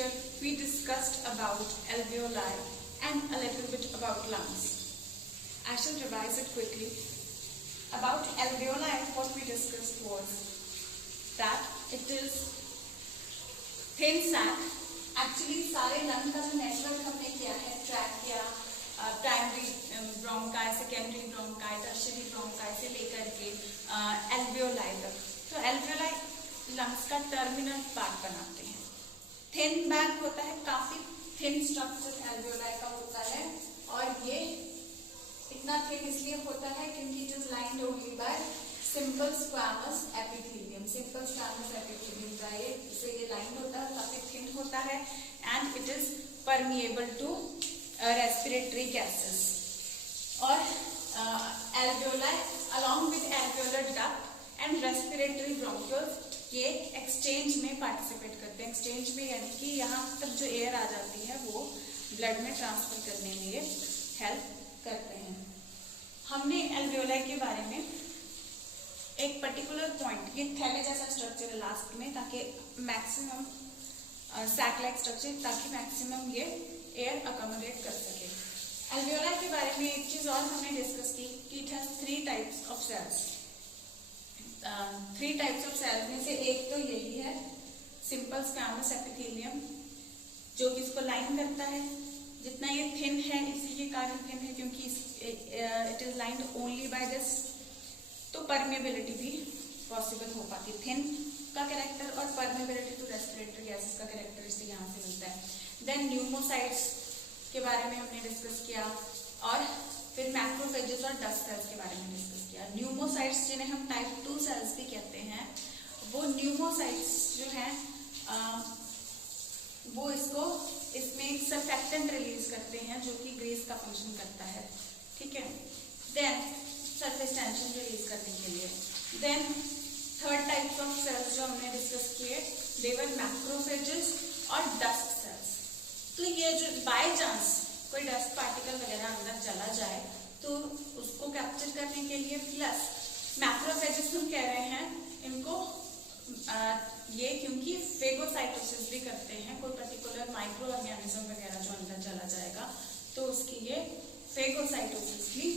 lecture we discussed about alveoli and a little bit about lungs. I shall revise it quickly. About alveoli, what we discussed was that it is thin sac. Actually सारे lung का जो network हमने किया है, track किया, primary bronchi, secondary bronchi, tertiary bronchi से लेकर के एल्वियोलाई तक. तो एल्वियोलाई लंग्स का टर्मिनल पार्ट बनाते हैं. थिन बैग होता है, काफी थिन स्ट्रक्चर एल्वियोलाई का होता है, और ये इतना थिन इसलिए होता है क्योंकि it is lined only by simple squamous epithelium. Simple squamous epithelium का ये लाइन होता है, काफी थिन होता है, and it is permeable to respiratory gases. और alveoli along with alveolar duct and respiratory bronchioles ये एक्सचेंज में पार्टिसिपेट करते हैं. एक्सचेंज में यानी कि यहाँ तक जो एयर आ जाती है वो ब्लड में ट्रांसफर करने में ये हेल्प करते हैं. हमने एल्वियोलाई के बारे में एक पर्टिकुलर पॉइंट, ये थैले जैसा स्ट्रक्चर है लास्ट में, ताकि मैक्सिमम सैक लाइक स्ट्रक्चर, ताकि मैक्सिमम ये एयर अकोमोडेट कर सके. एल्वियोलाई के बारे में एक चीज और हमने डिस्कस की कि it has 3 types of cells. 3 types of cells में से एक तो यही है सिंपल स्क्वैमस एपिथेलियम, जो कि इसको लाइन करता है. जितना ये थिन है इसी के कारण थिन है क्योंकि it is lined only by this, तो परमेबिलिटी भी पॉसिबल हो पाती. थिन का कैरेक्टर और परमेबिलिटी टू रेस्पिरेटरी गैसेस का कैरेक्टर इसे यहाँ से मिलता है. देन न्यूमोसाइट्स के बारे में हमने डिस्कस किया, और फिर मैक्रोफेजेस और डस्ट सेल्स के बारे में डिस्कस किया. न्यूमोसाइट्स जिन्हें हम टाइप 2 सेल्स भी कहते हैं, वो न्यूमोसाइट्स जो हैं वो इसमें एक सर्फेक्टेंट रिलीज करते हैं जो कि ग्रीस का फंक्शन करता है. ठीक है. देन सरफेस टेंशन रिलीज करने के लिए. Then third types of cells जो हमने डिस्कस किए, दे वर मैक्रोफेजेस और डस्ट सेल्स. तो ये जो बाय चांस कोई डस्ट पार्टिकल वगैरह अंदर चला जाए तो उसको कैप्चर करने के लिए, प्लस मैक्रोफेजेस हम कह रहे हैं इनको ये क्योंकि फेगोसाइटोसिस भी करते हैं. कोई पर्टिकुलर माइक्रो ऑर्गेनिज्म वगैरह जो अंदर चला जाएगा तो उसकी ये फेगोसाइटोसिस भी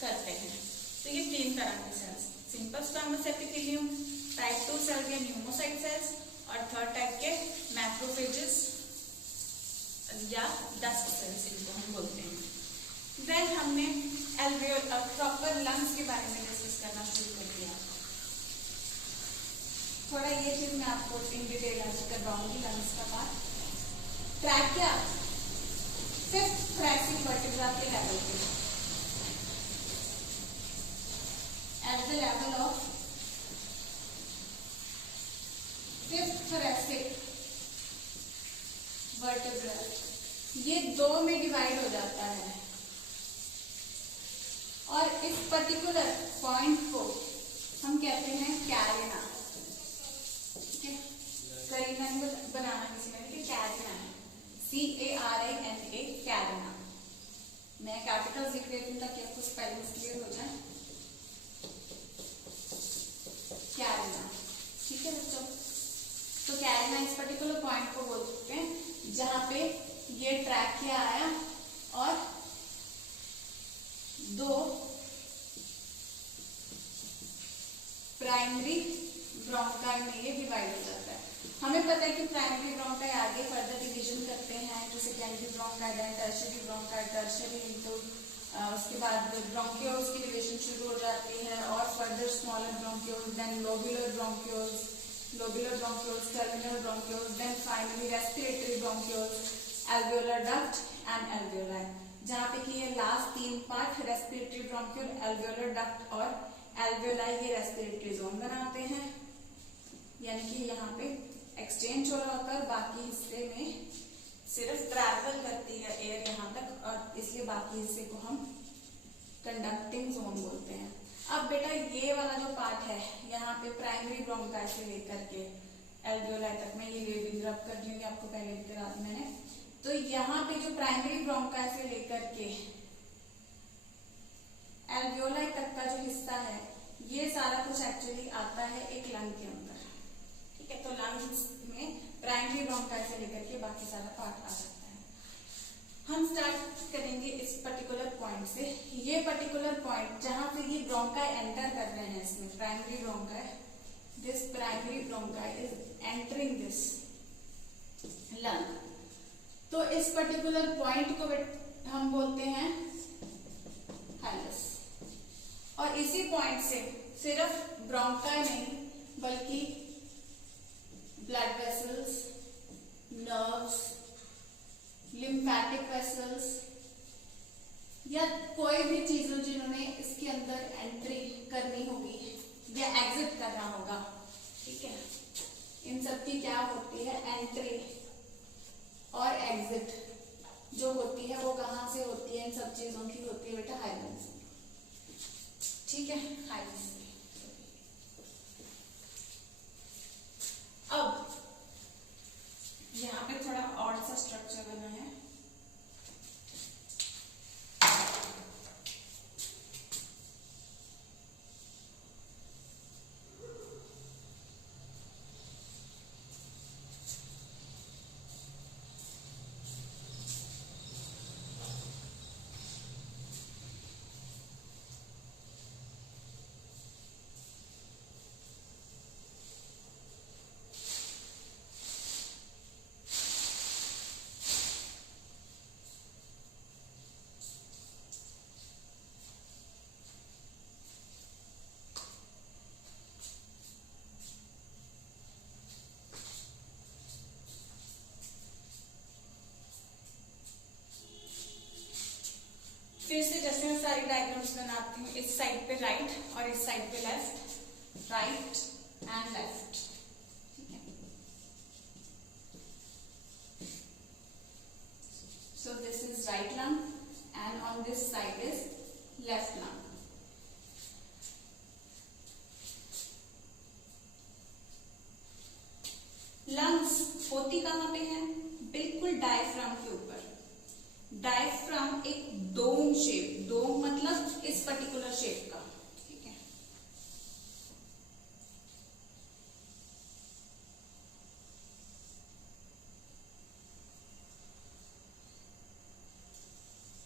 करते हैं. तो ये 3 तरह के cells, simple squamous epithelium, type 2 cell या न्यूमोसाइट सेल्स, और थर्ड टाइप के मैक्रोफेजेस या डस्ट सेल्स इनको हम बोलते हैं. देन हमने प्रॉपर लंग्स के बारे में डिस्कस करना शुरू कर दिया. थोड़ा ये चीज मैं आपको इन डिटेल आज करवाऊंगी. लंग्स का part trachea 5th thoracic vertebra के लेवल पे, at the level of 5th thoracic vertebra ये 2 में डिवाइड हो जाता है, और इस पर्टिकुलर पॉइंट को हम कहते हैं कैरिना. करीना नहीं बनाना किसी ने, कि कैरिना है, CARINA, कैरिना. मैं कैपिटल लिख देती हूँ ताकि आपको स्पेलिंग क्लियर हो जाए. कैरिना. ठीक है बच्चों. तो कैरिना इस पर्टिकुलर पॉइंट को बोल सकते हैं जहां पे ये ट्रैकिया आया और 2 प्राइमरी ब्रोंकाई में ये डिवाइड हो जाता है. हमें पता है कि प्राइमरी ब्रोंकाई आगे फर्दर डिवीजन करते हैं, जो secondary bronchi, then tertiary bronchi, tertiary into उसके बाद ब्रोंक्यूल्स की डिवीजन शुरू हो जाती है, और further smaller bronchioles, then lobular bronchioles, terminal bronchioles, then finally respiratory bronchioles, alveolar duct and alveoli. जहाँ पे कि ये last 3 part respiratory bronchiole, alveolar duct और एल्वियोलाई ये रेस्पिरेटरी जोन बनाते हैं. यानी कि यहाँ पे एक्सचेंज हो रहा होकर बाकी हिस्से में सिर्फ ट्रैवल करती है एयर यहाँ तक, और इसलिए बाकी हिस्से को हम कंडक्टिंग जोन बोलते हैं. अब बेटा ये वाला जो पार्ट है यहाँ पे प्राइमरी ब्रोंकाई से लेकर के एल्वियोलाई तक, मैं ये वेविंग रब कर दूंगी, आपको पहले भी करा दी मैंने. तो यहाँ पे जो प्राइमरी ब्रोंकाई से लेकर के एल्वियोलाई तक का जो हिस्सा है, ये सारा कुछ एक्चुअली आता है एक लंग के अंदर. ठीक है. तो लंग्स में प्राइमरी ब्रोंकाई से लेकर के बाकी सारा पार्ट आ सकता है। हम स्टार्ट करेंगे इस पर्टिकुलर पॉइंट से। ये पर्टिकुलर पॉइंट जहां पे ये ब्रोंकाई एंटर कर रहे हैं, इसमें primary bronchi, this primary bronchi is entering this lung. तो इस पर्टिकुलर पॉइंट को हम बोलते हैं हाइलस। और इसी पॉइंट से सिर्फ ब्रोंकाई नहीं बल्कि blood vessels, nerves, lymphatic vessels या कोई भी चीजों जिन्होंने इसके अंदर एंट्री करनी होगी या एग्जिट करना होगा, ठीक है, इन सब की क्या होती है, एंट्री और एग्जिट जो होती है वो कहां से होती है, इन सब चीजों की होती है बेटा हाइलस, ठीक है, हाइलस। अब यहाँ पे थोड़ा और सा स्ट्रक्चर बना है। फिर से जैसे मैं सारी डायग्राम्स बनाती हूँ, इस साइड पे राइट और इस साइड पे लेफ्ट, राइट एंड लेफ्ट, ठीक है। सो this is right lung and on this side is left lung. Lungs होती कहां पे है, बिल्कुल डायफ्राम के ऊपर। डायफ्राम एक डोम शेप, डोम मतलब इस पर्टिकुलर शेप का, ठीक है।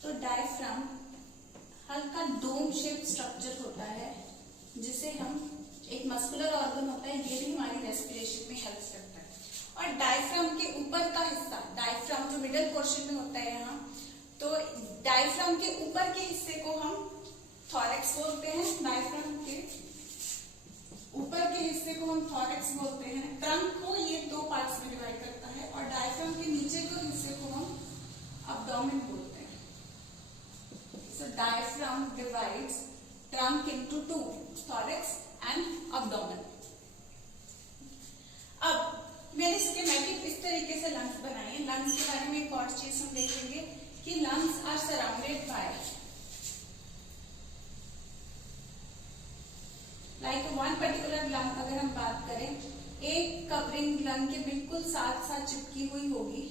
तो डायफ्राम हल्का डोम शेप स्ट्रक्चर होता है जिसे हम, एक मस्कुलर ऑर्गन होता है, ये भी हमारी रेस्पिरेशन में हेल्प करता है। और डायफ्राम के ऊपर का हिस्सा, डायफ्राम जो मिडल पोर्शन में होता है यहाँ, तो डायफ्राम के ऊपर के हिस्से को हम थॉरेक्स बोलते हैं। डायफ्राम के ऊपर के हिस्से को हम थॉरेक्स बोलते हैं। ट्रंक को ये दो पार्ट्स में डिवाइड करता है और डायफ्राम के नीचे के हिस्से को हम अब्डोमेन बोलते हैं। So diaphragm divides trunk into two, thorax and abdomen. अब मैंने स्कीमेटिक इस तरीके से लंग्स बनाए हैं। लंग्स के बारे में एक और चीज हम देखेंगे कि lungs are surrounded by like one particular lung। अगर हम बात करें, एक कवरिंग लंग के बिल्कुल साथ साथ चिपकी हुई होगी,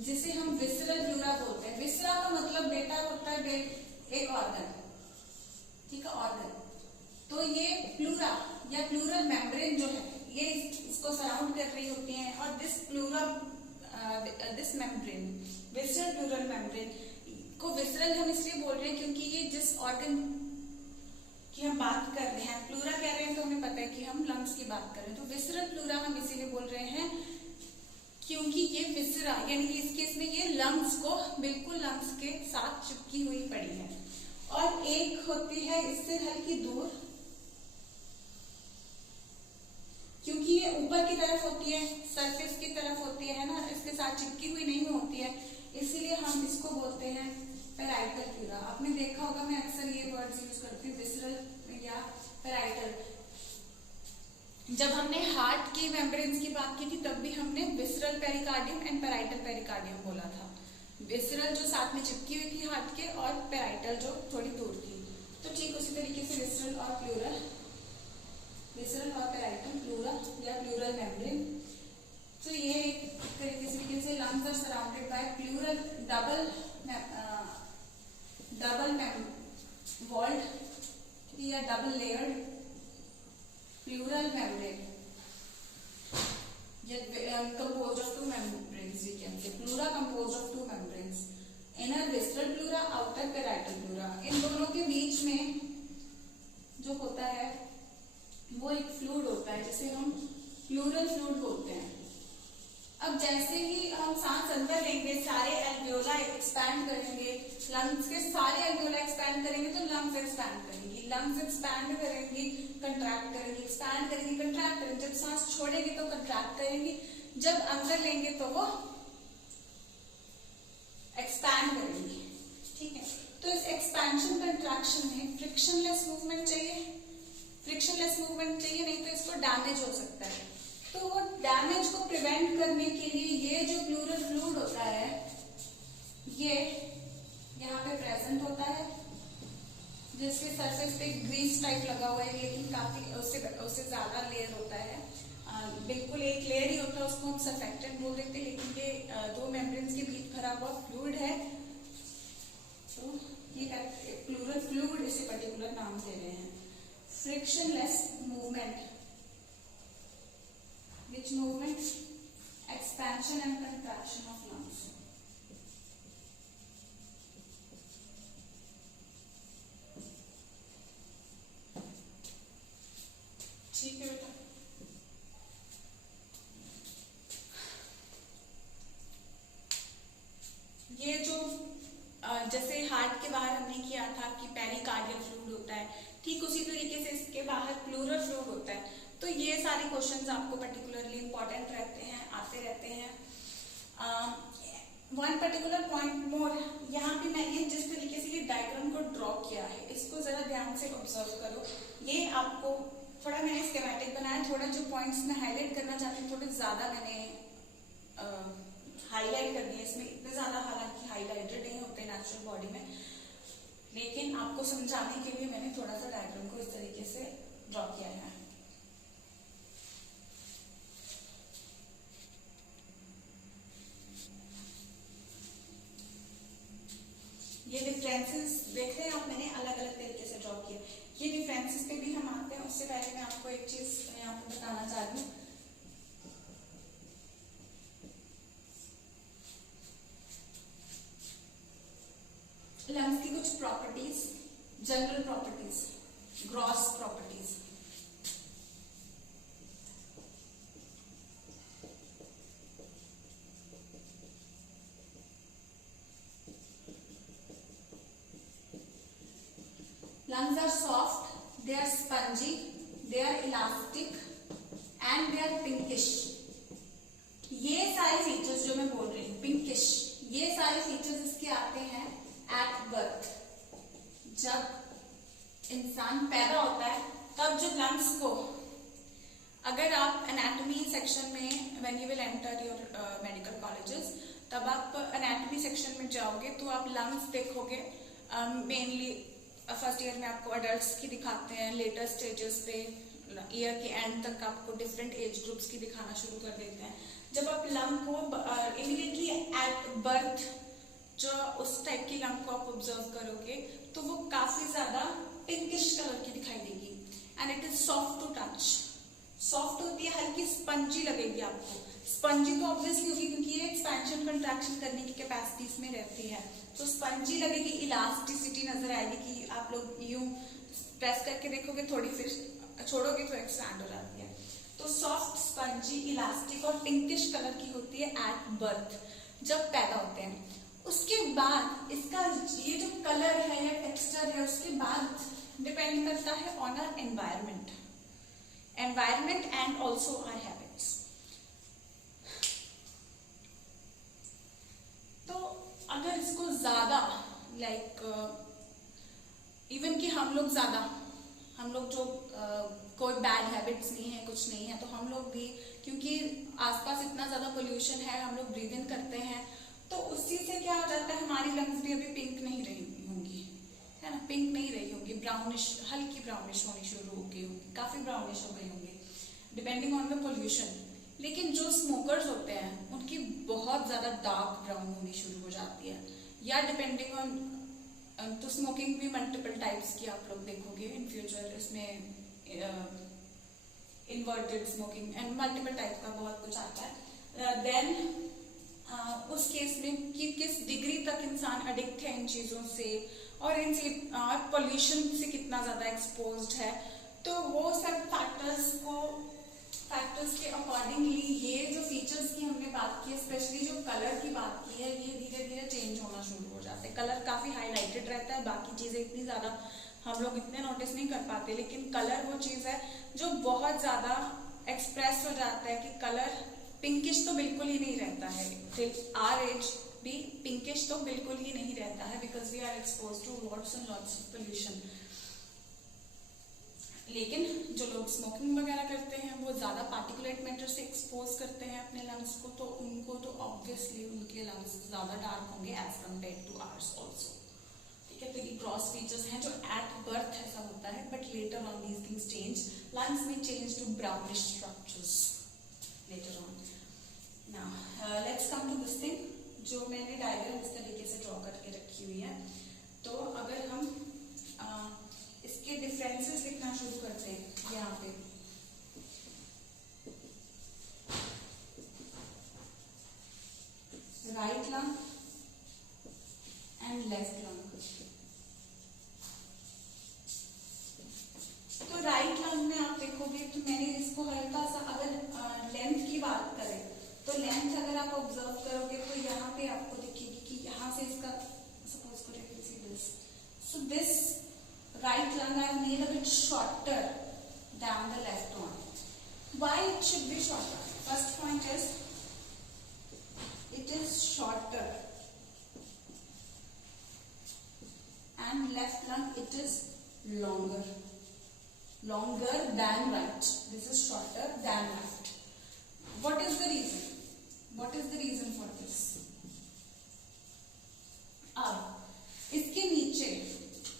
जिसे हम विसरल प्लूरा बोलते हैं। विसरा का मतलब बेटा होता है एक ऑर्गन, ठीक है, ऑर्गन। तो ये प्लूरा या प्लूरल मेम्ब्रेन जो है ये इसको सराउंड कर रही होती हैं। और this pleura, this membrane, visceral pleural membrane को विसरल हम इसलिए बोल रहे हैं क्योंकि ये जिस ऑर्गन की हम बात कर रहे हैं, प्लूरा कह रहे हैं तो हमें पता है कि हम लंग्स की बात कर रहे हैं। तो विसरल प्लूरा हम इसीलिए बोल रहे हैं क्योंकि ये विसरा, यानी कि इस केस में ये लंग्स को बिल्कुल लंग्स के साथ चिपकी हुई पड़ी है। और एक होती है इससे हल्की दूर, क्योंकि ये ऊपर की तरफ होती है, सरफेस की तरफ होती है ना, इसके साथ चिपकी हुई नहीं होती है, इसीलिए हम इसको बोलते हैं पैराइटल प्लूरा। आपने देखा होगा मैं अक्सर ये वर्ड्स यूज करती हूँ, विसरल या पैराइटल। जब हमने हार्ट की मेम्ब्रेन्स की बात की थी तब भी हमने visceral pericardium and parietal pericardium बोला था। विसरल जो साथ में चिपकी हुई थी हार्ट के, और पैराइटल जो थोड़ी दूर थी। तो ठीक उसी तरीके से विसरल और प्लूरल, विसरल और पैराइटल प्लूरा या प्लूरल मेम्ब्रेन। तो ये एक तरीके से lungs are surrounded by pleural double walled या double layered pleural membrane, composed of two membranes, we can say pleura composed of two membranes, inner visceral pleura, outer parietal pleura. इन दोनों के बीच में जो होता है वो एक फ्लूइड होता है जिसे हम प्लूरल फ्लूइड बोलते हैं. अब जैसे ही हम सांस अंदर लेंगे सारे एल्वियोला एक्सपैंड करेंगे, लंग्स के सारे एल्वियोला एक्सपैंड करेंगे तो लंग्स एक्सपैंड करेंगी, लंग्स एक्सपैंड करेंगी, कंट्रैक्ट करेंगी, एक्सपैंड करेंगी, कंट्रैक्ट करेंगी. जब सांस छोड़ेंगे तो कंट्रैक्ट करेंगी, जब अंदर लेंगे तो वो एक्सपैंड करेंगी. ठीक है, तो इस एक्सपेंशन कंट्रैक्शन में फ्रिक्शनलेस मूवमेंट चाहिए, फ्रिक्शनलेस मूवमेंट चाहिए, नहीं तो इसको डैमेज हो सकता है. तो वो डैमेज को प्रिवेंट करने के लिए ये जो प्लूरल फ्लूइड होता है ये यहाँ पे प्रेजेंट होता है, जिसके सरफेस पे ग्रीस टाइप लगा हुआ है, लेकिन काफी उससे ज्यादा लेयर होता है. बिल्कुल एक लेयर ही होता है, उसको हम सर्फेक्टेंट बोल देते हैं, लेकिन ये दो मेम्ब्रेन्स के बीच भरा हुआ फ्लूइड है. तो ये प्लूरल फ्लूइड इसे पर्टिकुलर नाम दे रहे हैं. Frictionless movement, which movement? Expansion and contraction of lungs. ठीक है बेटा. ये जो जैसे हार्ट के बाहर हमने किया था कि पेरिकार्डियल फ्लूइड होता है, ठीक उसी तरीके से इसके बाहर प्लूरल फ्लूइड होता है. तो ये सारे क्वेश्चंस आपको पर्टिकुलरली इंपॉर्टेंट रहते हैं, आते रहते हैं. वन पर्टिकुलर पॉइंट मोर, यहाँ पे मैंने जिस तरीके से ये डायग्राम को ड्रॉ किया है इसको जरा ध्यान से ऑब्जर्व करो. ये आपको थोड़ा मैंने स्कीमेटिक बनाया, थोड़ा जो पॉइंट्स मैं हाईलाइट करना चाहती हूँ थोड़े ज्यादा मैंने हाईलाइट कर दिए. इसमें इतने ज्यादा हालांकि हाईलाइटेड नहीं होते नेचुरल बॉडी में, लेकिन आपको समझाने के लिए मैंने थोड़ा सा डायग्राम को इस तरीके से ड्रॉ किया है. ये डिफरेंसेस देख रहे हैं आप, मैंने अलग अलग तरीके से ड्रॉ किए. ये डिफरेंसेस पे भी हम आते हैं, उससे पहले मैं आपको एक चीज यहाँ पे बताना चाहती हूँ. लंग्स की कुछ properties, general properties, gross properties. Lungs are soft, they are spongy, they are elastic and they are pinkish. ये सारे फीचर्स जो मैं बोल रही हूँ पिंकिश, ये सारे फीचर्स इसके आते हैं एट बर्थ. जब इंसान पैदा होता है तब जो लंग्स को, अगर आप एनाटॉमी सेक्शन में when you will enter your medical colleges, तब आप एनाटॉमी सेक्शन में जाओगे तो आप लंग्स देखोगे. मेनली फर्स्ट ईयर में आपको अडल्ट्स की दिखाते हैं, लेटर स्टेजेस पे ईयर के एंड तक आपको डिफरेंट एज ग्रुप्स की दिखाना शुरू कर देते हैं. जब आप लंग को इमीडिएटली एट बर्थ जो उस टाइप की लंग को आप ऑब्जर्व करोगे तो वो काफी ज्यादा पिंकिश कलर की दिखाई देगी. And it is soft to touch, soft होती है, हल्की स्पंजी लगेगी आपको. स्पंजी तो ऑब्वियसली होगी क्योंकि ये एक्सपेंशन कंट्रैक्शन करने की कैपेसिटीज में रहती है, तो स्पंजी लगेगी. इलास्टिसिटी नजर आएगी कि आप लोग यूं प्रेस करके देखोगे थोड़ी, फिर छोड़ोगे तो एक्सपैंड हो जाती है. तो सॉफ्ट, स्पंजी, इलास्टिक और पिंकिश कलर की होती है एट बर्थ, जब पैदा होते हैं. उसके बाद इसका ये जो कलर है या टेक्सचर है उसके बाद डिपेंड करता है on our environment and also our habits. तो अगर इसको ज्यादा इवन कि हम लोग जो कोई बैड हैबिट्स नहीं है, कुछ नहीं है, तो हम लोग भी, क्योंकि आसपास इतना ज्यादा पोल्यूशन है, हम लोग ब्रीद इन करते हैं, तो उसी से क्या हो जाता है, हमारी लंग्स भी अभी पिंक नहीं रही होंगी, है ना, पिंक नहीं रही होगी, ब्राउनिश, हल्की ब्राउनिश होनी शुरू हो गई होगी, काफी ब्राउनिश हो गई होंगी डिपेंडिंग ऑन द पोल्यूशन. लेकिन जो स्मोकर्स होते हैं उनकी बहुत ज्यादा डार्क ब्राउन होनी शुरू हो जाती है, या डिपेंडिंग ऑन, तो स्मोकिंग भी मल्टीपल टाइप्स की आप लोग देखोगे इन फ्यूचर. इसमें inverted smoking and multiple type का बहुत कुछ आता है। देन उस केस में कि किस डिग्री तक इंसान एडिक्ट है इन चीजों से और इन पोल्यूशन से कितना ज्यादा एक्सपोज्ड है, तो वो सब फैक्टर्स के अकॉर्डिंगली ये जो फीचर्स की हमने बात की, स्पेशली जो कलर की बात की है, ये धीरे धीरे चेंज होना शुरू हो जाते हैं। कलर काफी हाईलाइटेड रहता है, बाकी चीजें इतनी ज्यादा हम लोग इतने नोटिस नहीं कर पाते, लेकिन कलर वो चीज है जो बहुत ज्यादा एक्सप्रेस हो जाता है कि कलर पिंकिश तो बिल्कुल ही नहीं रहता है। टिल आवर एज भी पिंकिश तो बिल्कुल ही नहीं रहता है, because we are expose to lots and lots of pollution. लेकिन जो लोग स्मोकिंग वगैरह करते हैं वो ज्यादा पार्टिकुलेट मैटर से एक्सपोज करते हैं अपने लंग्स को, तो उनको तो ऑब्वियसली उनके लंग्स ज्यादा डार्क होंगे as compare to ours also. ठीक है, तो ये क्रॉस फीचर्स हैं जो एट बर्थ ऐसा होता है, but later on these things change. Lungs में change to brownish structures later on. Now let's come to this thing, जो मैंने डायग्राम इस तरीके से ड्रॉ करके रखी हुई है। तो अगर हम इसके डिफरेंसेस लिखना शुरू करते हैं यहाँ पे, right lung and left lung. तो राइट लंग में आप देखोगे तो मैंने इसको हल्का सा, अगर लेंथ की बात करें तो लेंथ अगर आप ऑब्जर्व करोगे तो यहाँ पे आपको दिखेगी कि यहाँ से इसका सपोज करें this, so this right lung I have made a bit shorter than the left one. Why it should be shorter? First point is it is shorter, and left lung it is longer than right. This is shorter than left. What is the reason? What is the reason for this? अब इसके नीचे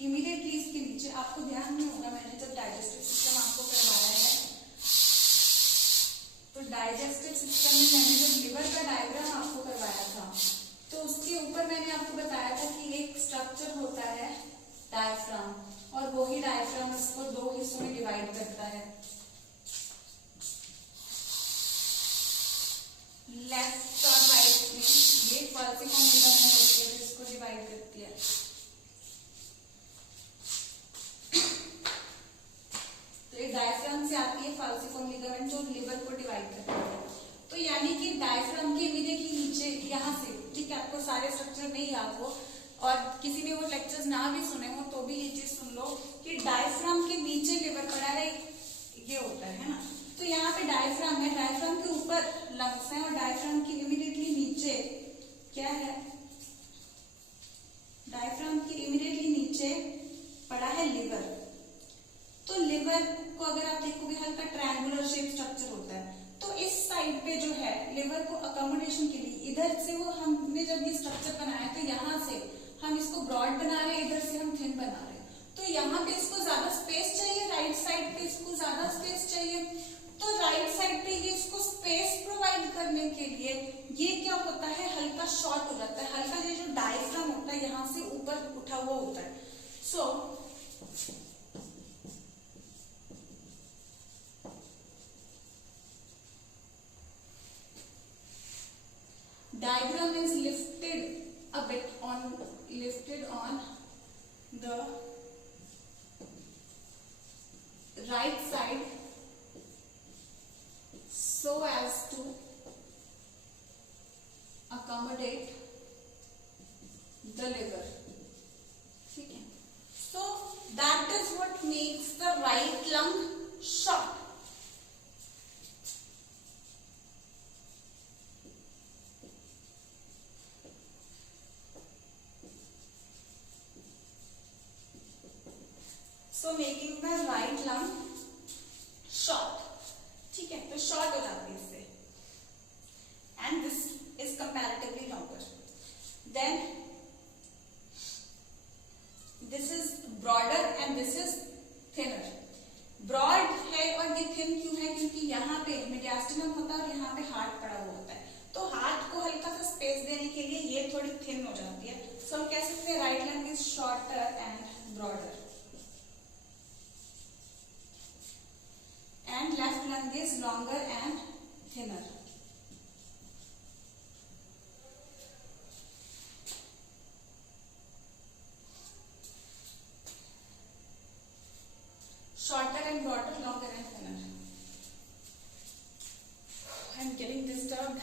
immediately इसके नीचे आपको ध्यान नहीं होगा, मैंने जब डाइजेस्टिव सिस्टम आपको करवाया है तो डाइजेस्टिव सिस्टम में मैंने जब लिवर का डायग्राम आपको करवाया था तो उसके ऊपर मैंने आपको बताया था कि एक स्ट्रक्चर होता है डायफ्राम, और वो ही डायफ्राम इसको दो हिस्सों में डिवाइड करता है, लेफ्ट और राइट में। ये फॉल्सिफॉर्म लिगामेंट होती है जो इसको डिवाइड करती है। डायफ्राम से आती है फाल्सिफॉर्म लिगामेंट जो लिवर को डिवाइड करता है। तो यानी कि डायफ्राम के इमीडिएटली नीचे यहाँ से, ठीक है, आपको सारे स्ट्रक्चर नहीं याद हो और किसी ने वो लेक्चर्स ना भी सुने हो तो भी ये चीज सुन लो कि डायफ्राम के नीचे लिवर पड़ा है, ये होता है ना। तो यहाँ पे डायफ्राम है, डायफ्राम के ऊपर लंग्स है और डायफ्राम के इमीडिएटली नीचे क्या है, डायफ्राम के इमीडिएटली नीचे पड़ा है लिवर। तो लिवर को अगर आप देखोगे हल्का ट्रायंगुलर शेप स्ट्रक्चर होता है, तो इस साइड पे जो है लिवर को अकोमोडेशन के लिए इधर से वो हमने जब ये स्ट्रक्चर बनाया तो यहाँ से हम इसको ब्रॉड बना रहे हैं, इधर से हम थिन बना रहे हैं। तो यहाँ पे इसको ज्यादा स्पेस चाहिए, राइट साइड पे इसको ज्यादा स्पेस चाहिए। तो राइट साइड पे ये इसको स्पेस प्रोवाइड करने के लिए ये क्या होता है, हल्का शॉर्ट हो जाता है, हल्का ये जो डायफ्राम होता है यहाँ से ऊपर उठा हुआ होता है। सो diagram is lifted a bit on the right side so as to accommodate the liver. ठीक है, so that is what makes the right lung short. So making the right lung short, ठीक है, तो short हो जाती है इससे, and this is comparatively longer. Then this is broader and this is thinner. Broad है और ये thin क्यों है, क्योंकि यहाँ पे मेडियास्टिनम होता है और यहाँ पे हार्ट पड़ा हुआ होता है, तो हार्ट को हल्का सा स्पेस देने के लिए ये थोड़ी थिन हो जाती है। So हम कह सकते हैं right lung is shorter and broader, and left lung tongue is longer and thinner. Shorter and broader, longer and thinner. I am getting disturbed.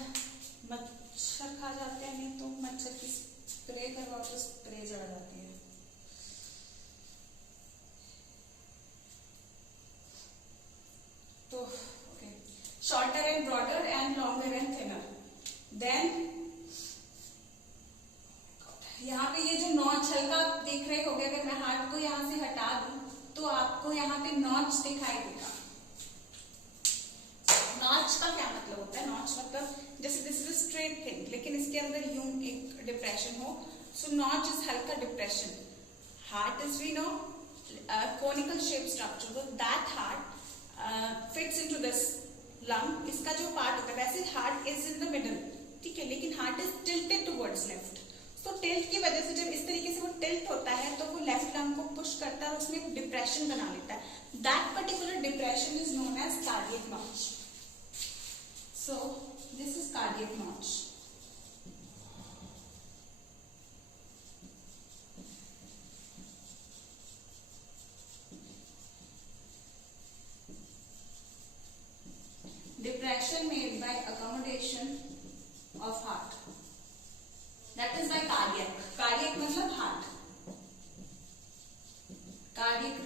मच्छर खा जाते हैं, नहीं तो मच्छर की स्प्रे करवाओ तो स्प्रे जड़ जाती है. तो okay. Shorter and broader and longer and thinner. Then यहाँ पे ये जो नॉच हल्का देख रहे होगे, अगर मैं हाथ को यहाँ से हटा दूं तो आपको यहाँ पे नॉच दिखाई देगा. नॉच का क्या मतलब होता है? नॉच मतलब जैसे दिस इज स्ट्रेट थिंग, लेकिन इसके अंदर यूं एक डिप्रेशन हो, सो नॉच इज हल्का depression. Heart is we know conical shape structure, तो that heart fits into this lung. इसका जो पार्ट होता है, वैसे heart is in the middle, ठीक है, लेकिन heart is tilted towards left. तो टिल्ट की वजह से जब इस तरीके से वो टिल्ट होता है तो वो लेफ्ट लंग को पुश करता है और उसमें एक डिप्रेशन बना लेता है. That particular depression is known as cardiac notch. So this is cardiac notch. Depression made by accommodation of heart. That is by cardiac. Cardiac मतलब heart. Cardiac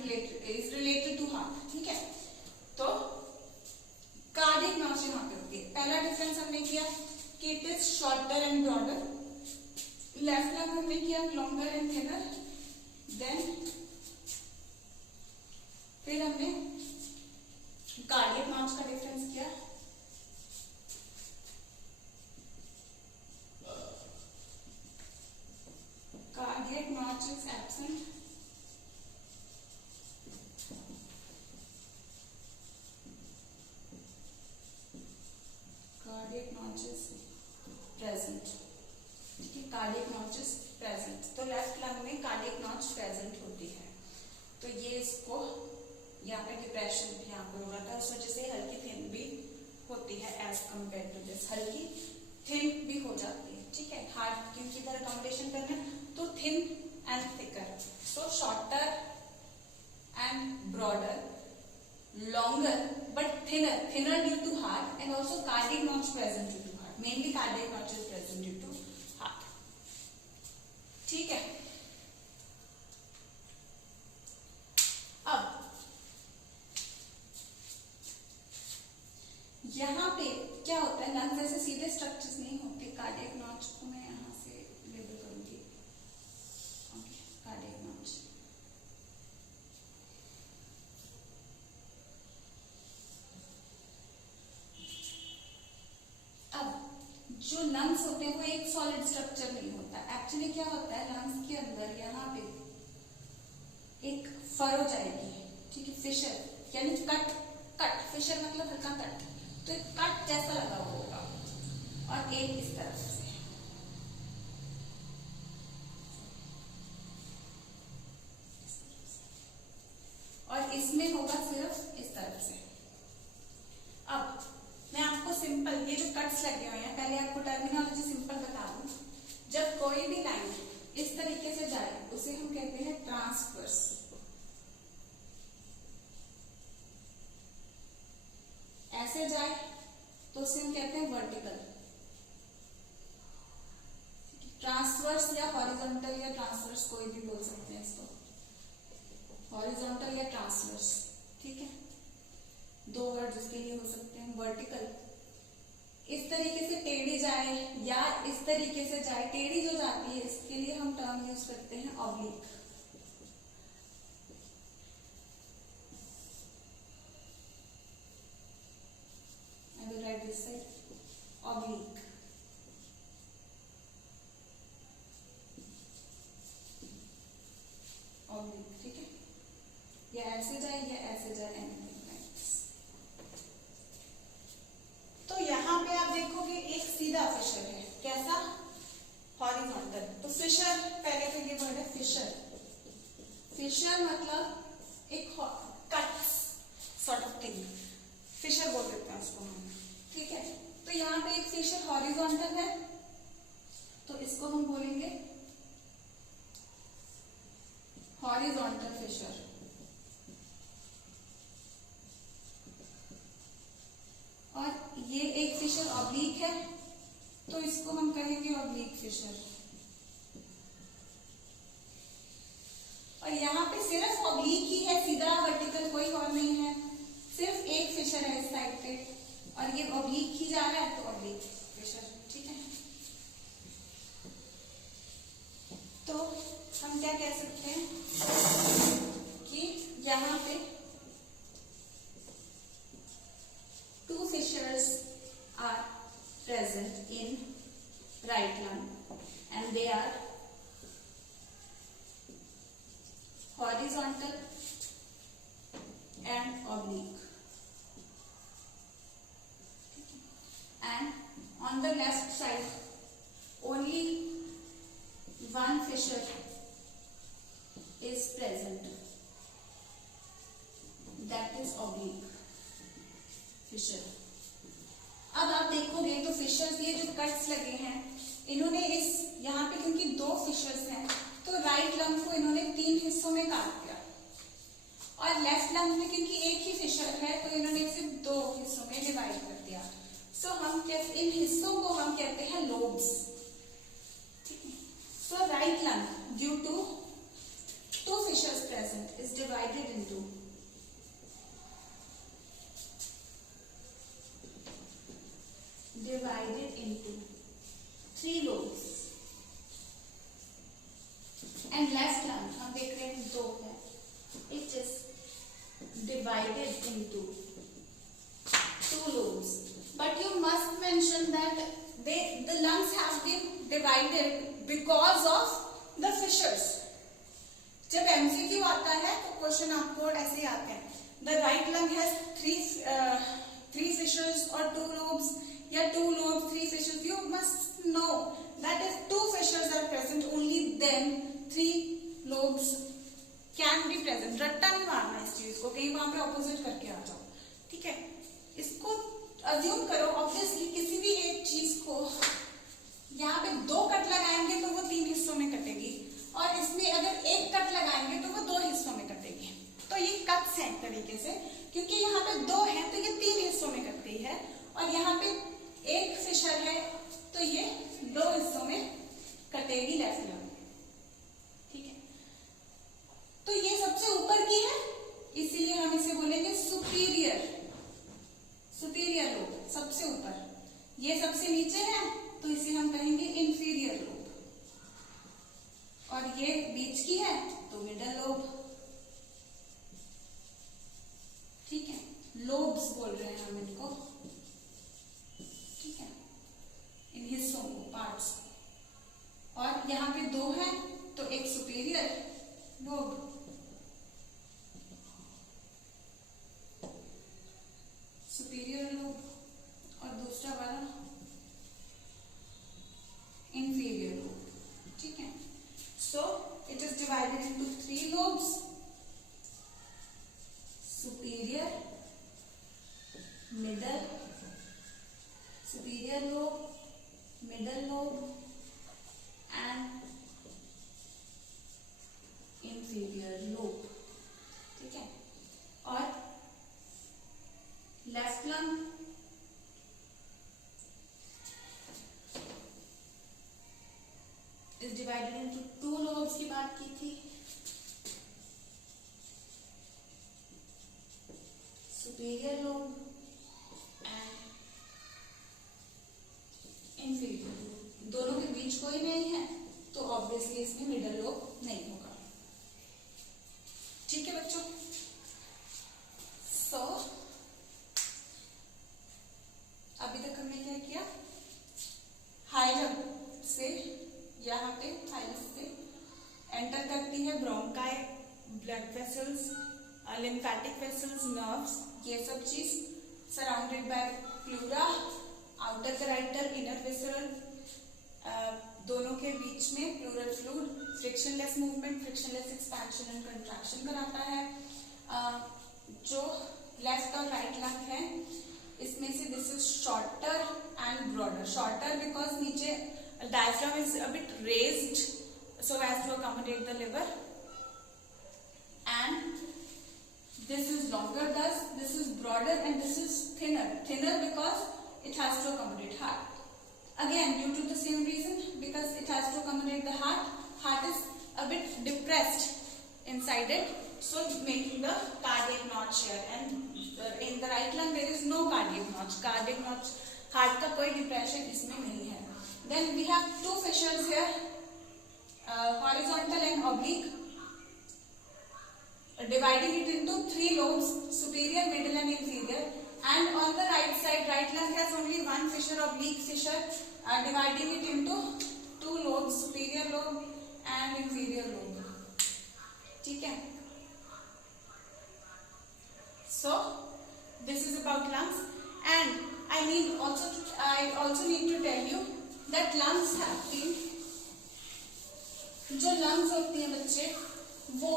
is related to heart. ठीक है. तो cardiac notch यहाँ पे होती है. पहला difference हमने किया कि it is shorter and broader. Left lung हमने किया longer and thinner. Then फिर हमने कार्डियक नॉच का डिफरेंस किया. Cardiac notch is absent. Cardiac notch is present. ठीक है, cardiac notch is present. तो लेफ्ट लंग में cardiac notch present होती है. तो ये इसको यहाँ पे डिप्रेशन यहाँ पे हो रहा था, उस वजह से हल्की थिन भी होती है एज कम्पेयर टू दिस. हल्की थिन भी हो जाती है. ठीक है, हार्ट क्योंकि इधर अकोमोडेशन करना है तो thin and thicker. So shorter and broader, longer but thinner due to heart, and also cardiac notch present due to heart. Mainly cardiac notch is present due to heart. ठीक है. अब यहाँ पे क्या होता है, लंग्स जैसे सीधे स्ट्रक्चर्स नहीं होते. कार्डियक नॉच को मैं यहाँ से लेबल करूंगी. Okay, cardiac notch. अब जो लंग्स होते हैं वो एक सॉलिड स्ट्रक्चर नहीं होता. एक्चुअली क्या होता है, लंग्स के अंदर यहाँ पे एक फरो जाएगी. ठीक है, फिशर यानी कट. फिशर मतलब हल्का कट. तो एक कट जैसा लगा होगा और एक इस तरफ से. और इसमें होगा सिर्फ इस तरफ से. अब मैं आपको सिंपल ये जो कट्स लगे हुए हैं, पहले आपको टर्मिनोलॉजी सिंपल बता दूं. जब कोई भी लाइन इस तरीके से जाए उसे हम कहते हैं ट्रांसवर्स. ऐसे जाए तो उसे हम कहते हैं वर्टिकल. ट्रांसवर्स या हॉरिजॉन्टल या ट्रांसवर्स कोई भी बोल सकते हैं इसको. हॉरिजॉन्टल या ट्रांसवर्स. ठीक है, दो वर्ड इसके लिए हो सकते हैं. वर्टिकल इस तरीके से टेढ़ी जाए या इस तरीके से जाए. टेढ़ी जो जाती है इसके लिए हम टर्म यूज करते हैं oblique. I will write this side oblique. Oblique. ठीक है, या ऐसे जाए या ऐसे जाए. anything like this. तो यहाँ पे आप देखोगे एक सीधा फिशर है. कैसा? हॉरिजॉन्टल. तो फिशर पहले तो ये वर्ड है फिशर. फिशर मतलब एक cut sort of thing. Fissure बोल फिशर। और ये एक फिशर ऑब्लिक है तो इसको हम कहेंगे ऑब्लिक फिशर। और यहाँ पे सिर्फ ऑब्लिक ही है, सीधा वर्टिकल कोई और नहीं है, सिर्फ एक फिशर है इस साइड पे और ये ऑब्लिक ही जा रहा है तो ऑब्लिक फिशर। ठीक है, तो हम क्या कह सकते हैं कि यहाँ पे two fissures are present in right lung and they are horizontal and oblique, and on the left side only one fissure is present, that is oblique fissure. अब आप देखोगे तो फिशर्स, ये जो कट्स लगे हैं इन्होंने इस यहाँ पे क्योंकि दो फिशर्स हैं तो राइट लंग को इन्होंने 3 हिस्सों में काट दिया, और लेफ्ट लंग में क्योंकि एक ही फिशर है तो इन्होंने इसे 2 हिस्सों में डिवाइड कर दिया। सो हम इन हिस्सों को हम कहते हैं लोब्स। ठीक है, so right lung due to 2 fissures present is divided into divided into 3 lobes, and left lung हम देख रहे हैं 2 है, it is divided into 2 lobes, but you must mention that the lungs have been divided because of the fissures। जब MCQ आता है तो question आपको ऐसे ही आते हैं, the right lung has 3 fissures or 2 lobes या 2 lobes 3 fissures। You must know that if 2 fissures are present only then 3 lobes can be present। रट्टा नहीं मारना इस चीज को, कहीं वहां पे ऑपोजिट करके आ जाओ। ठीक है, इसको अज्यूम करो ऑब्वियसली किसी भी एक चीज को यहाँ पे 2 कट लगाएंगे तो वो 3 हिस्सों में कटेगी, और इसमें अगर 1 कट लगाएंगे तो वो 2 हिस्सों में कटेगी। तो ये कट्स हैं एक तरीके से, क्योंकि यहाँ पे 2 है तो ये 3 हिस्सों में कट गई है, और यहाँ पे 1 फिशर है तो ये 2 हिस्सों में कटेगी लेफ्ट लंग। ठीक है, तो ये सबसे ऊपर की है इसीलिए हम इसे बोलेंगे सुपीरियर लोब, सबसे ऊपर। ये सबसे नीचे है तो इसे हम कहेंगे इंफीरियर लोब, और ये बीच की है तो मिडल लोब। ठीक है, लोब्स बोल रहे हैं हम इनको। ठीक है, इन हिस्सों को, पार्ट्स को। और यहाँ पे 2 है तो एक सुपीरियर लोब और दूसरा वाला इंफीरियर लोब। ठीक है, so it is divided into 3 lobes, superior, middle, superior lobe, middle lobe and inferior lobe। ठीक है, और left lung is divided into 2 lobes की बात की थी, superior lobe इंफीरियर। दोनों के बीच कोई नहीं है तो ऑब्वियसली इसमें मिडल लोब नहीं होगा। ठीक है बच्चों, सो अभी तक हमने क्या किया, हाइलम से यहाँ पे हाइलम से एंटर करती है bronchi, blood vessels, lymphatic vessels, nerves, ये सब चीज surrounded by pleura, outer carotid, inner visceral, दोनों के बीच में pleural fluid frictionless movement, frictionless expansion and contraction कराता है। जो लेफ्ट और राइट लंग है इसमें से this is shorter and broader. Shorter because नीचे diaphragm is a bit raised so as to accommodate the liver, and this is longer, thus this is broader and this is thinner. Thinner because it has to accommodate heart. Again, due to the same reason, because it has to accommodate the heart. Heart is a bit depressed inside it, so making the cardiac notch here. And in the right lung there is no cardiac notch. Cardiac notch, heart का कोई depression इसमें नहीं है. Then we have two fissures here, horizontal and oblique, dividing it into three lobes, superior, middle and inferior. And on the right side, right lung has only one fissure, oblique fissure, dividing it into two lobes, superior lobe and inferior lobe. ठीक है? So this is about lungs, and I also need to tell you that lungs have been, जो lungs होती हैं बच्चे, वो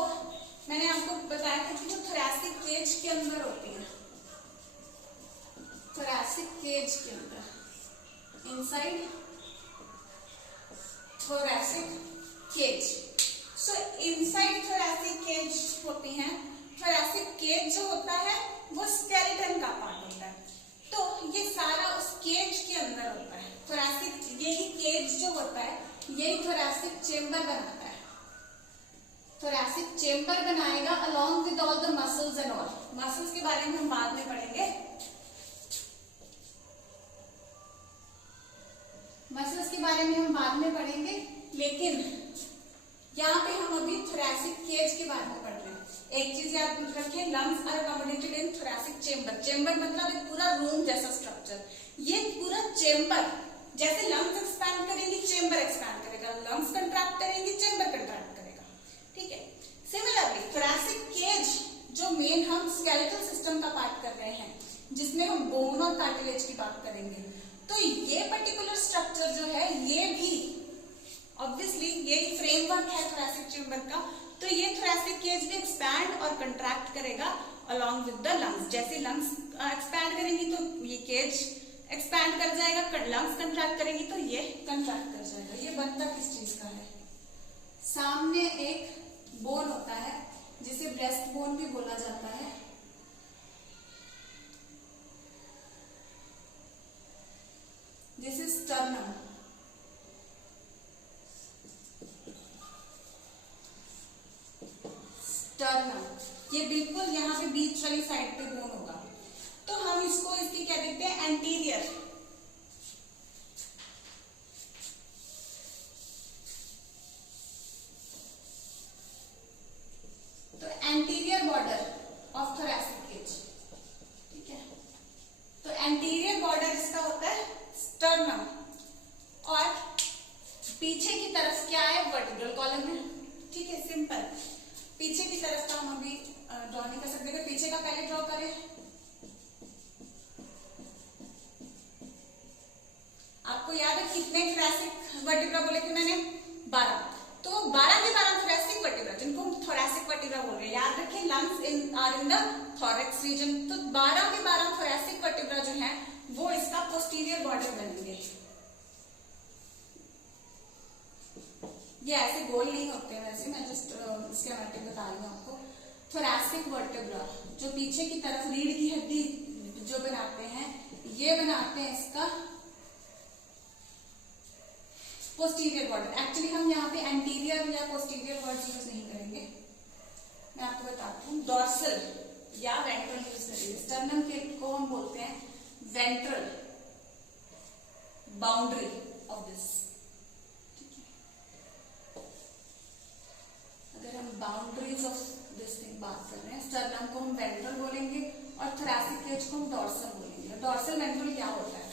मैंने आपको बताया था कि जो thoracic cage के अंदर होती है, thoracic cage के अंदर, inside thoracic cage. So inside thoracic cage होती हैं. thoracic cage जो होता है वो skeleton का पार्ट होता है, तो ये सारा उस केज के अंदर होता है. thoracic, यही केज जो होता है यही thoracic chamber बनाता है. thoracic chamber बनाएगा along with all the muscles and all. muscles के बारे में हम बाद में पढ़ेंगे. मसल्स के बारे में हम बाद में पढ़ेंगे, लेकिन यहाँ पे हम अभी thoracic cage के बारे में पढ़ रहे हैं. एक चीज याद रखिए, lungs are accommodated in thoracic chamber. chamber मतलब एक पूरा रूम जैसा स्ट्रक्चर. ये पूरा चेम्बर, जैसे lungs एक्सपैंड करेंगी चेम्बर एक्सपैंड करेगा, lungs कंट्रैक्ट करेंगी चेम्बर कंट्रैक्ट करेगा. ठीक है. सिमिलरली thoracic cage जो मेन हम स्केलेटल सिस्टम का पार्ट कर रहे हैं, जिसमें हम बोन और कार्टिलेज की बात करेंगे, तो ये पर्टिकुलर स्ट्रक्चर जो है ये भी ऑब्वियसली यही फ्रेमवर्क है thoracic chamber का, तो ये thoracic cage भी एक्सपैंड और कंट्रैक्ट करेगा along with the lungs. जैसे lungs एक्सपैंड करेंगी तो ये केज एक्सपैंड कर जाएगा, lungs कंट्रैक्ट करेंगी तो ये कंट्रैक्ट कर जाएगा. ये बनता किस चीज का है? सामने एक बोन होता है जिसे ब्रेस्ट बोन भी बोला जाता है. This is sternum. sternum, ये बिल्कुल यहाँ पे बीच वाली साइड पे बोन होगा, तो हम इसको इसकी क्या देखते हैं? एंटीरियर. तो anterior border of thoracic cage. ठीक है. तो एंटीरियर बॉर्डर इसका होता है sternum, और पीछे की तरफ क्या है? वर्टिब्रल कॉलम है. ठीक है, सिंपल. पीछे की तरफ का हम अभी ड्रॉ नहीं कर सकते, पीछे का पहले ड्रॉ करें. आपको याद है कितने thoracic वर्टिब्रा बोले थे मैंने? 12. तो 12 के 12 thoracic वर्टिब्रा, जिनको हम thoracic वर्टिब्रा बोल रहे हैं, याद रखें lungs are in the thorax region. तो 12 के 12 thoracic वर्टिब्रा जो है वो इसका पोस्टीरियर बॉर्डर बनेंगे. ये ऐसे गोल नहीं होते हैं वैसे, मैं जस्ट स्कीमेटिक बता रही हूँ आपको. thoracic वर्टिब्रा जो पीछे की तरफ रीढ़ की हड्डी जो बनाते हैं, ये बनाते हैं इसका पोस्टीरियर बॉर्डर. एक्चुअली हम यहाँ पे एंटीरियर या पोस्टीरियर वर्ड यूज नहीं करेंगे, मैं आपको बताती हूँ. डॉर्सल या वेंट्रल यूज करेंगे. स्टर्नम के को हम बोलते हैं वेंट्रल बाउंड्री ऑफ दिस. अगर हम बाउंड्रीज ऑफ दिस थिंग बात कर रहे हैं, स्टर्नम को हम वेंट्रल बोलेंगे और thoracic cage को हम डॉर्सल बोलेंगे. डॉर्सल वेंट्रल क्या होता है?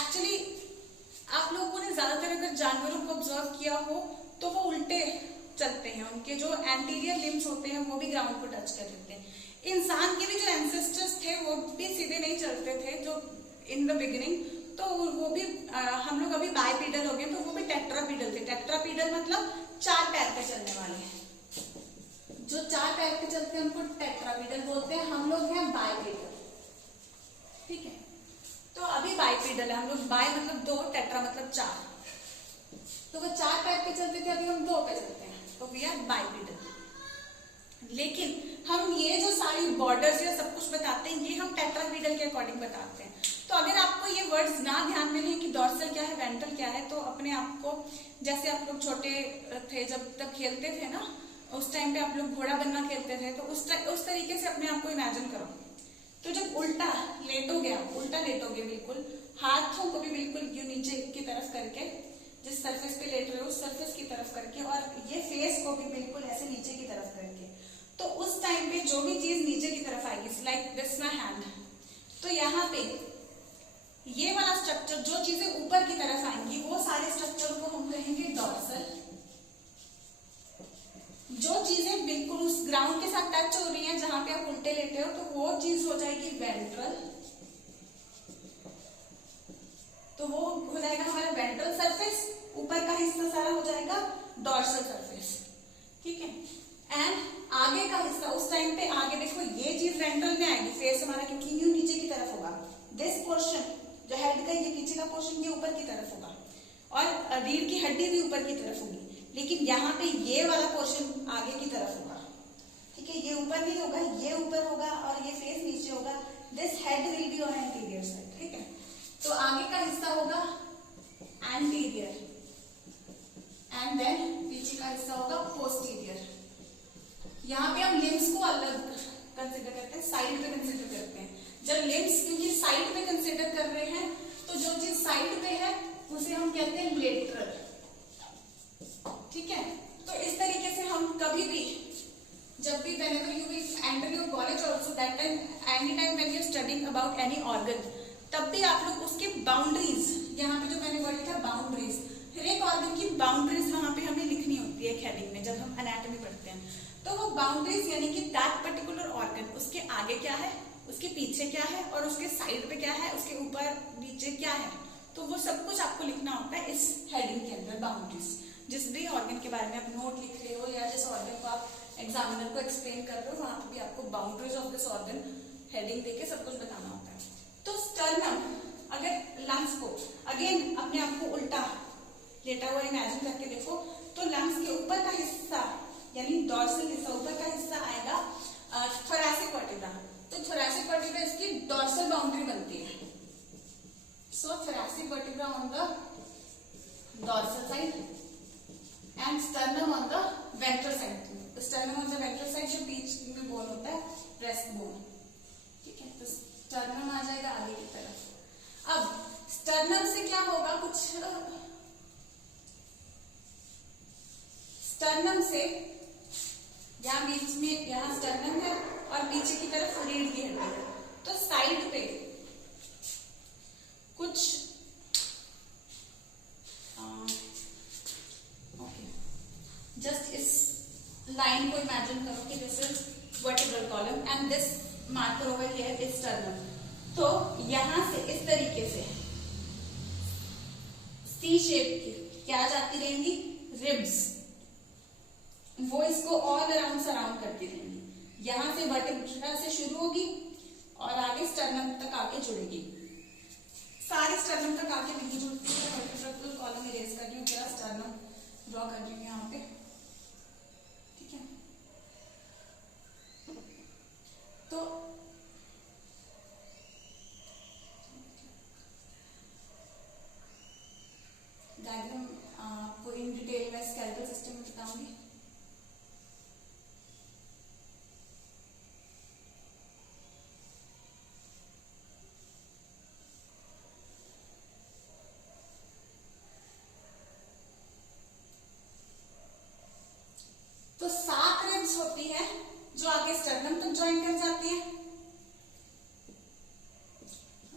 एक्चुअली आप लोगों ने ज्यादातर अगर जानवरों को ऑब्जर्व किया हो तो वो उल्टे चलते हैं, उनके जो एंटीरियर लिम्स होते हैं वो भी ग्राउंड को टच कर लेते हैं. इंसान के भी जो एंसेस्टर्स थे वो भी सीधे नहीं चलते थे जो इन द बिगिनिंग, तो वो भी हम लोग अभी बाइपीडल हो गए, तो वो भी टेट्रापीडल थे. टेट्रापीडल मतलब 4 पैर पे चलने वाले हैं. जो 4 पैर पे चलते हैं उनको टेट्रापीडल बोलते हैं. हम लोग हैं बाइपीडल. ठीक है, तो अभी बाइपीडल है हम लोग. बाय मतलब 2, टेट्रा मतलब 4. तो वो 4 पैर पे चलते थे, अभी हम 2 पे चलते हैं, तो वी आर बाइपीडल. लेकिन ये जो सारी बॉर्डर्स या सब कुछ बताते हैं ये हम टेट्राहीड्रल के अकॉर्डिंग बताते हैं। तो अगर आपको ये वर्ड्स ना ध्यान में नहीं कि डॉर्सल क्या है वेंट्रल क्या है, तो अपने आप को, जैसे आप लोग छोटे थे जब तक खेलते थे ना, उस टाइम पे आप लोग घोड़ा बनना खेलते थे, तो उस तरीके से अपने आप को इमेजिन करो। तो जब उल्टा लेटोगे आप, उल्टा लेटोगे बिल्कुल, हाथों को भी बिल्कुल यूं नीचे की तरफ करके, जिस सरफेस पे लेट रहे हो उस सरफेस की तरफ करके, और ये फेस को भी बिल्कुल ऐसे नीचे की तरफ करके, तो उस टाइम पे जो भी चीज नीचे की तरफ आएगी, लाइक दिस माय हैंड, तो यहाँ पे ये वाला स्ट्रक्चर, जो चीजें ऊपर की तरफ आएंगी वो सारे स्ट्रक्चर को हम कहेंगे डॉर्सल। जो चीजें बिल्कुल उस ग्राउंड के साथ टच हो रही हैं जहां पे आप उल्टे लेटे हो, तो वो चीज हो जाएगी वेंट्रल, तो वो हो जाएगा हमारा वेंट्रल सरफेस, ऊपर का हिस्सा सारा हो जाएगा डॉर्सल सरफेस, ठीक है। एंड आगे का हिस्सा उस टाइम पे, आगे देखो ये चीज वेंट्रल में आएगी, फेस हमारा क्योंकि यूं नीचे की तरफ होगा, दिस पोर्शन जो हेड का ये पीछे का पोर्शन ये ऊपर की तरफ होगा, और रीढ़ की हड्डी भी ऊपर की तरफ होगी, लेकिन यहाँ पे ये वाला पोर्शन आगे की तरफ होगा, ठीक है। ये ऊपर नहीं होगा, ये ऊपर होगा और ये फेस नीचे होगा, this head will be on anterior side, ठीक है। तो आगे का हिस्सा होगा एंटीरियर एंड देन पीछे का हिस्सा होगा पोस्टीरियर। यहाँ पे हम लिम्स को अलग कंसिडर करते हैं, साइड पे कंसिडर करते हैं। जब लिम्स क्योंकि साइड पे कंसिडर कर रहे हैं, तो जो चीज साइड पे है उसे हम कहते हैं लेटरल, ठीक है। तो इस तरीके से हम कभी भी, जब भी whenever you will enter your college also, that time anytime when you are studying about any organ, तब भी आप लोग उसके बाउंड्रीज, यहाँ पे जो मैंने वर्ड लिखा बाउंड्रीज, हर एक ऑर्गन की बाउंड्रीज वहां पे हमें लिखनी होती है हेडिंग में, जब हम एनाटॉमी पढ़ते हैं। तो वो बाउंड्रीज यानी कि दैट पर्टिकुलर ऑर्गन, उसके आगे क्या है, उसके पीछे क्या है, और उसके साइड पे क्या है, उसके ऊपर नीचे क्या है, तो वो सब कुछ आपको लिखना होता है इस हेडिंग के अंदर, बाउंड्रीज। जिस भी ऑर्गन के बारे में आप नोट लिख रहे हो या जिस ऑर्गन को आप एग्जामिनर को एक्सप्लेन कर रहे हो, वहां पे भी आपको boundaries of this organ heading देके सब कुछ बताना होता है। तो स्टर्नम, अगर लंग्स को अगेन अपने आप को उल्टा लेटा हुआ इमेजिन करके देखो, तो लंग्स के ऊपर का हिस्सा यानी डॉर्सल हिस्सा, ऊपर का हिस्सा आएगा थोरैसिक वर्टिब्रा। तो थोरैसिक वर्टिब्रा इसकी डॉर्सल बाउंड्री बनती है। So thoracic vertebra on the dorsal side and sternum on the ventral side. Sternum on the ventral side जो बीच में बोन होता है, ब्रेस्ट बोन, ठीक है। तो स्टर्नम आ जाएगा आगे की तरफ। अब स्टर्नम से क्या होगा, कुछ स्टर्नम से यहाँ बीच में, यहाँ स्टर्नम है और पीछे की तरफ रीढ़ की हड्डी है, तो साइड पे कुछ जस्ट इस लाइन को इमेजिन करो कि this is vertebral column and this marker over here is sternum. तो यहां से इस तरीके से सी शेप की क्या जाती रहेंगी, रिब्स, वो इसको ऑल अराउंड सराउंड करती रहेंगी। यहां से वर्टिब्रा से शुरू होगी और आगे स्टर्नम तक आके जुड़ेगी, सारी स्टर्नम तक आके नहीं जुड़ती है। वर्टिब्रल कॉलम इरेज कर रही हूँ, क्या स्टर्नम ड्रॉ कर रही हूँ यहाँ पे, ठीक है। तो डायग्राम आपको इन डिटेल में स्केलेटल सिस्टम में बताऊंगी। तो 7 रिब्स होती है जो आगे स्टर्नम तक ज्वाइन कर जाती है।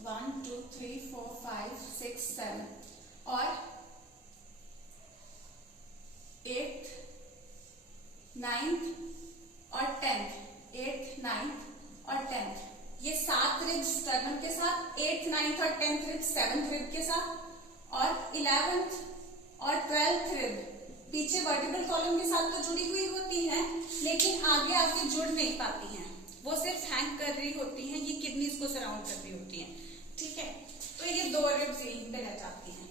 1 2 3 4 5 6 7 और 8th 9th और 10th, 8th 9th और 10th, ये 7 रिब्स स्टर्नम के साथ, 8th 9th और 10th रिब 7th रिब के साथ, और 11th और 12th रिब पीछे वर्टिब्रल कॉलम के साथ तो जुड़ी हुई होती हैं, लेकिन आगे आके जुड़ नहीं पाती हैं, वो सिर्फ हैंग कर रही होती हैं, ये किडनीज को सराउंड कर रही होती हैं, ठीक है। तो ये 2 रिब्स यहीं पे रह जाती हैं।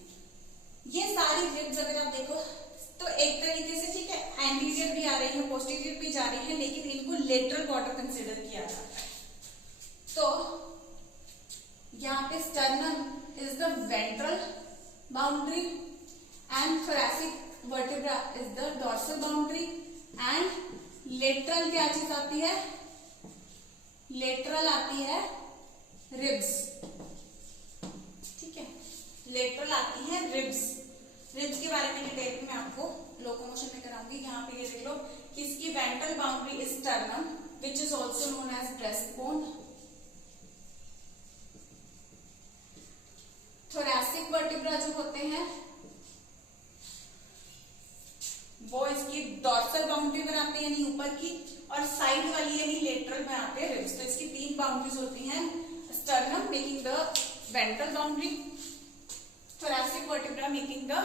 ये सारी रिब्स अगर आप देखो तो एक तरीके से ठीक है, एंटीरियर भी आ रही है, पोस्टीरियर भी जा रही है, लेकिन इनको लेटरल बॉर्डर कंसिडर किया जाता है। तो यहाँ पे sternum is the ventral boundary and thoracic vertebra is the dorsal boundary and lateral क्या चीज आती है, लेटरल आती है रिब्स, ठीक है, लेटरल आती है रिब्स। रिब्स के बारे में डिटेल में आपको लोकोमोशन में कराऊंगी। यहाँ पे ये देख लो कि इसकी ventral boundary is sternum which is also known as breast bone. Thoracic vertebra जो होते हैं वो इसकी डॉर्सल बाउंड्री बनाते हैं यानी ऊपर की, और साइड वाली यानी लेटरल बनाते हैं रिब्स। तो इसकी 3 बाउंड्रीज होती हैं, sternum making the ventral boundary, thoracic vertebra making the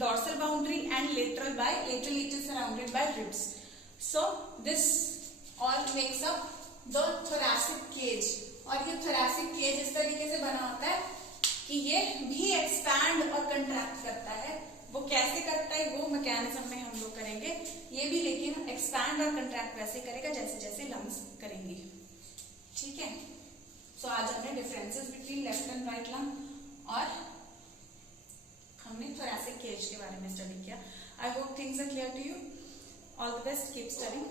dorsal boundary and lateral it is surrounded by ribs. So this all makes up the thoracic cage। और ये thoracic cage इस तरीके से बना होता है कि ये भी एक्सपैंड और कंट्रैक्ट करता है। वो कैसे करता है वो मैकेनिज्म में हम लोग करेंगे ये भी, लेकिन एक्सपैंड और कंट्रैक्ट वैसे करेगा जैसे जैसे लंग्स करेंगे, ठीक है। सो आज हमने differences between left and right lung और हमने thoracic cage के बारे में स्टडी किया। I hope things are clear to you. All the best, keep studying.